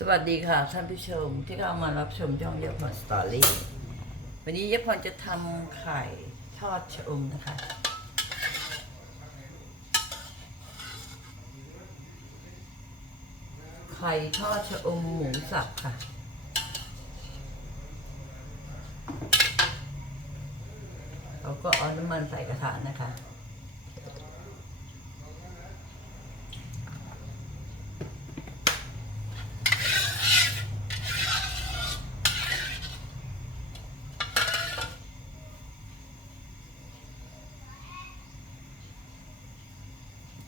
สวัสดีค่ะท่านผู้ชมที่เข้ามารับชมช่องเยพรสตอรี่วันนี้เยพรจะทำไข่ทอดชะอมนะคะ ไข่ทอดชะอมหมูสับค่ะ เราก็เอาน้ำมันใส่กระทะนะคะ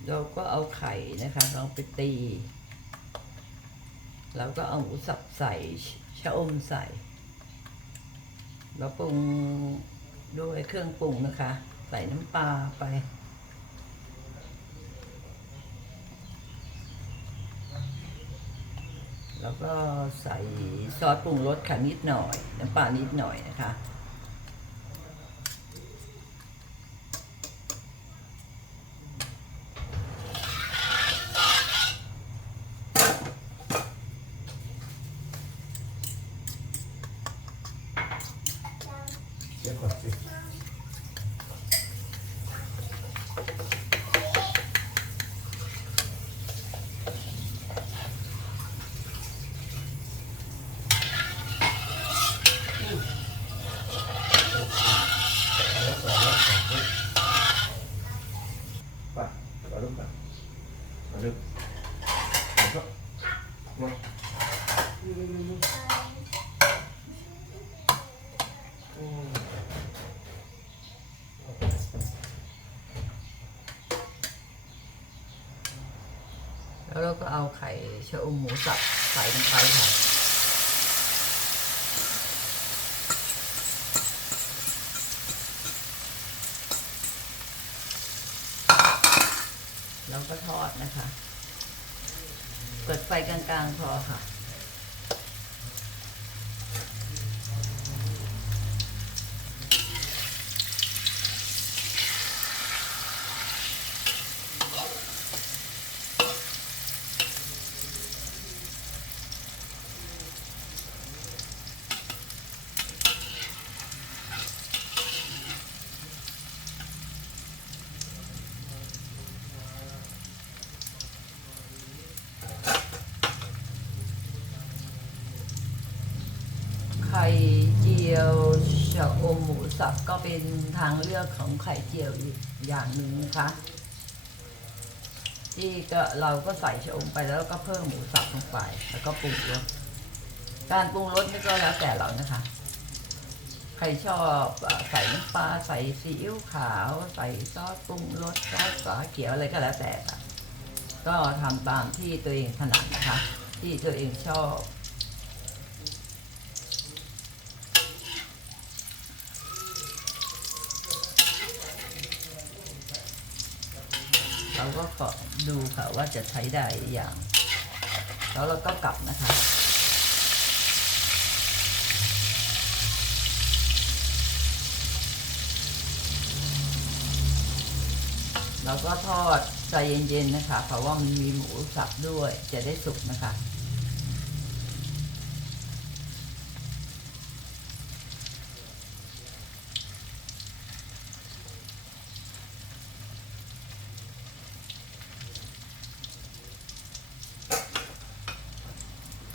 เราก็เอาไข่นะคะเราไปตี แล้วก็เอาหมูสับใส่ชะอมใส่ แล้วปรุงด้วยเครื่องปรุงนะคะ ใส่น้ำปลาไป แล้วก็ใส่ซอสปรุงรสค่ะนิดหน่อย น้ำปลานิดหน่อยนะคะ ไปเอาลูกไปเอาลูกเอาก็มาอืมแล้วเราก็เอาไข่ชะอมหมูสับใส่ลงไปค่ะ แล้วก็ทอด นะคะ เปิดไฟกลางๆพอค่ะ ไข่เจียว ชะอมหมูสับก็เป็นทางเลือกของไข่เจียวอีกอย่างหนึ่งนะคะที่ก็เราก็ใส่ชะอมไปแล้วก็เพิ่มหมูสับลงไปแล้วก็ปรุงรสการปรุงรสนี่ก็แล้วแต่เรานะคะ ใครชอบใส่น้ำปลาใส่ซีอิ๊วขาว ใส่ซอสปรุงรสซอสฝาเขียวอะไรก็แล้วแต่ค่ะก็ทำตามที่ตัวเองถนัดนะคะ ที่ตัวเองชอบ เราก็ ขอดูค่ะว่าจะใช้ได้อย่าง แล้วเราก็กลับนะคะเราก็ทอดใจเย็นๆนะคะ เพราะว่ามันมีหมูสับด้วยจะได้สุกนะคะ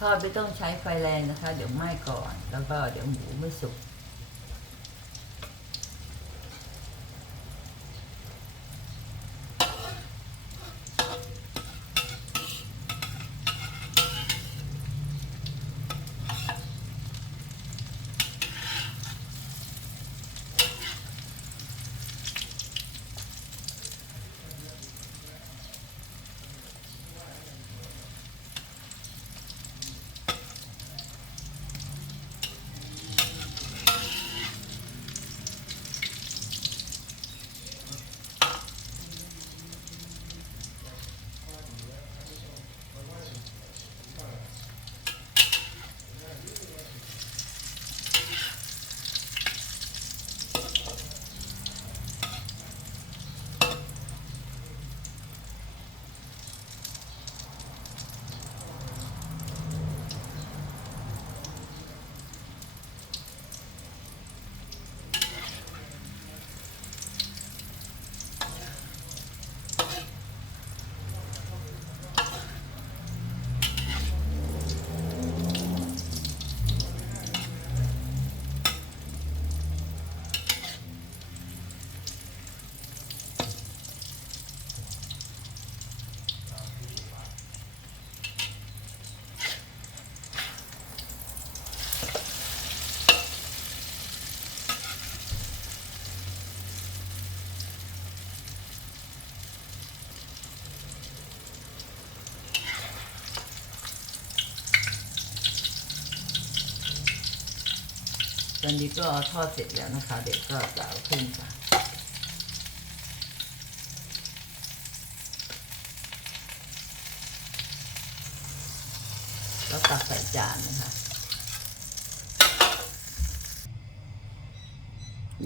ทอดไม่ต้องใช้ไฟแรงนะคะ เดี๋ยวไหม้ก่อน แล้วก็เดี๋ยวหมูไม่สุก เต อนนี้ก็ทอดเสร็จแล้วนะคะ เด็กก็จะเอาขึ้นค่ะแล้วตักใส่จานนะคะ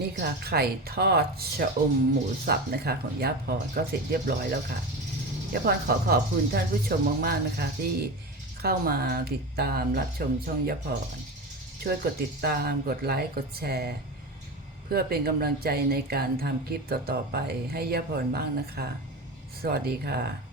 นี่ค่ะไข่ทอดชะอมหมูสับนะคะ ของย่าพรก็เสร็จเรียบร้อยแล้วค่ะย่าพรขอขอบคุณท่านผู้ชมมาก ๆ นะคะ ที่เข้ามาติดตามรับชมช่องย่าพร ช่วยกดติดตาม กดไลค์ กดแชร์ เพื่อเป็นกำลังใจในการทำคลิปต่อๆไปให้ย่าพรบ้างนะคะ สวัสดีค่ะ